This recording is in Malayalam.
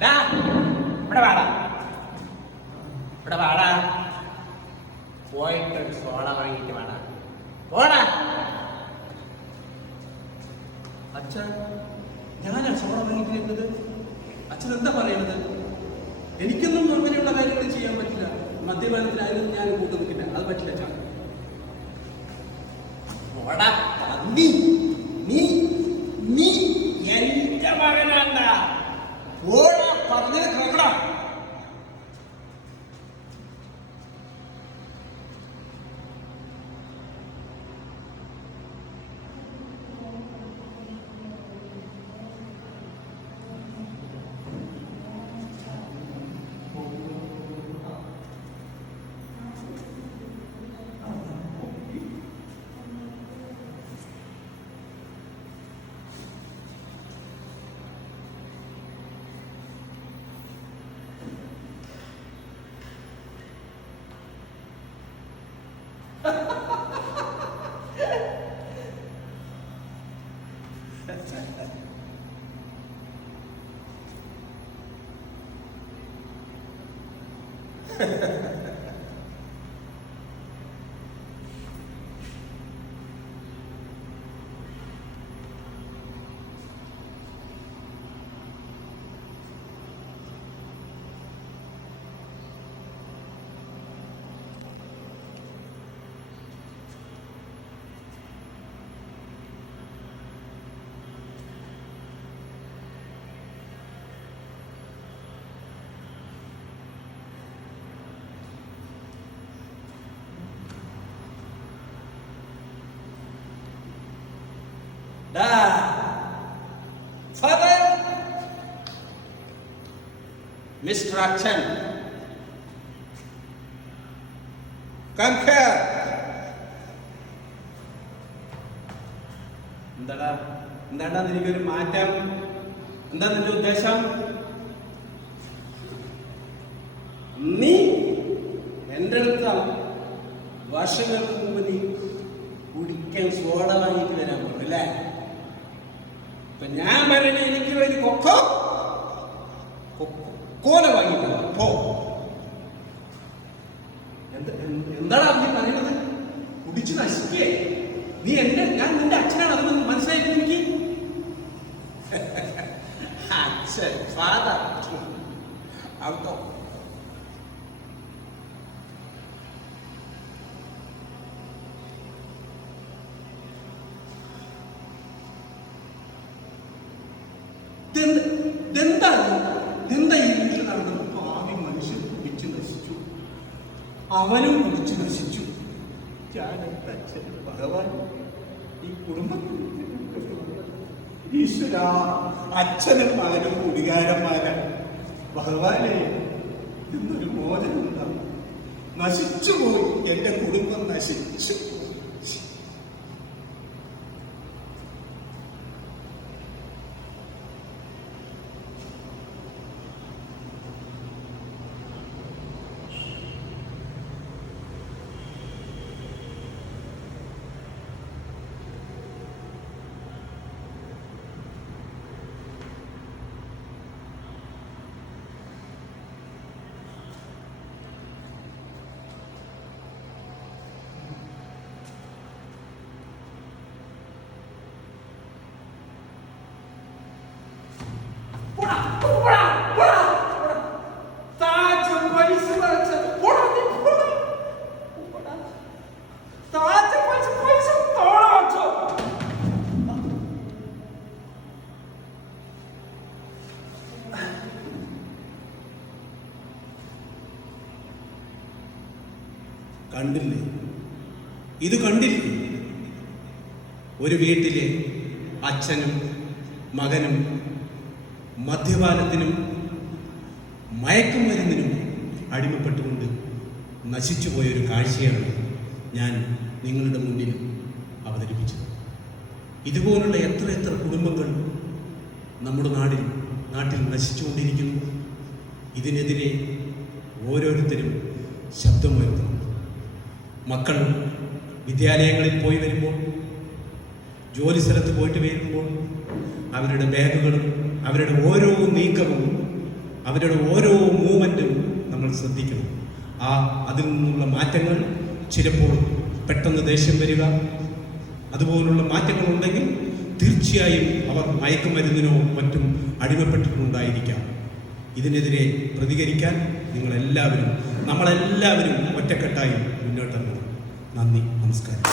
ഇവിടെ വാടാ, ഇവിടെ വാടാ, പോയിട്ട് സോഡ വാങ്ങിയിട്ട് വേടാ, പോടാ. അച്ഛ, ഞാനാ സോഡ വാങ്ങിയിട്ട് വരുന്നത്? അച്ഛൻ എന്താ പറയുന്നത്? എനിക്കൊന്നും അങ്ങനെയുള്ള കാര്യങ്ങൾ ചെയ്യാൻ പറ്റില്ല. മദ്യപാനത്തിനായാലും ഞാൻ കൂട്ടു നിൽക്കില്ല, അത് പറ്റില്ല അച്ഛാ. പോടാ, നീ നീ നീ എന്റെ മകനാണ്ടാ, പോടാ, പറഞ്ഞത് കേൾക്കടാ. Father, Mr. Achan, come here. എന്താടാ നിനക്കൊരു മാറ്റം? എന്താ നിന്റെ ഉദ്ദേശം? നീ എന്റെ അടുത്ത് വർഷങ്ങൾക്ക് മുമ്പ് നീ കുടിക്കാൻ സോഡ വാങ്ങിയിട്ട് വരാൻ പോകും അല്ലേ? ഇപ്പൊ ഞാൻ പറഞ്ഞ എനിക്ക് ഒരു കോല വാങ്ങിട്ട് പോ. എന്താടാ നീ പറയുന്നത്? കുടിച്ചു നശിക്കേ? നീ ഞാൻ നിന്റെ അച്ഛനാണ്, അതൊന്നും മനസ്സിലായിട്ട് എനിക്ക്. അച്ഛൻ, ഫാദർ, ഔട്ടോ. എന്താ ഈ വീട്ടിൽ നടന്നത്? ആദ്യം മനുഷ്യൻ കുടിച്ചു നശിച്ചു, അവനും കുടിച്ചു നശിച്ചു. ഭഗവാൻ ഈ കുടുംബത്തിൽ ഈശ്വര, അച്ഛനും മകനും കുടികാരന്മാരാ. ഭഗവാനെ, ഇന്നൊരു മോചനം ഉണ്ടാവും. നശിച്ചുപോയി, എന്റെ കുടുംബം നശിച്ചു. കണ്ടില്ലേ? ഇത് കണ്ടില്ലേ? ഒരു വീട്ടിലെ അച്ഛനും മകനും മദ്യപാനത്തിനും മയക്കുമരുന്നിനും അടിമപ്പെട്ടുകൊണ്ട് നശിച്ചുപോയൊരു കാഴ്ചയാണ് ഞാൻ നിങ്ങളുടെ മുന്നിൽ അവതരിപ്പിച്ചത്. ഇതുപോലുള്ള എത്ര കുടുംബങ്ങൾ നമ്മുടെ നാട്ടിൽ നശിച്ചുകൊണ്ടിരിക്കുന്നു. ഇതിനെതിരെ ഓരോരുത്തരും ശബ്ദമുയർത്തണം. മക്കൾ വിദ്യാലയങ്ങളിൽ പോയി വരുമ്പോൾ, ജോലി സ്ഥലത്ത് പോയിട്ട് വരുമ്പോൾ അവരുടെ ബാഗുകളും അവരുടെ ഓരോ നീക്കവും അവരുടെ ഓരോ മൂവ്മെൻറ്റും നമ്മൾ ശ്രദ്ധിക്കണം. അതിൽ നിന്നുള്ള മാറ്റങ്ങൾ ചിലപ്പോൾ പെട്ടെന്ന് ദേഷ്യം വരിക, അതുപോലുള്ള മാറ്റങ്ങളുണ്ടെങ്കിൽ തീർച്ചയായും അവർ മയക്കുമരുന്നിനോ മറ്റും അടിമപ്പെട്ടിട്ടുണ്ടായിരിക്കാം. ഇതിനെതിരെ പ്രതികരിക്കാൻ നമ്മളെല്ലാവരും ഒറ്റക്കെട്ടായി മുന്നോട്ടിറങ്ങണം. നന്ദി, നമസ്കാരം.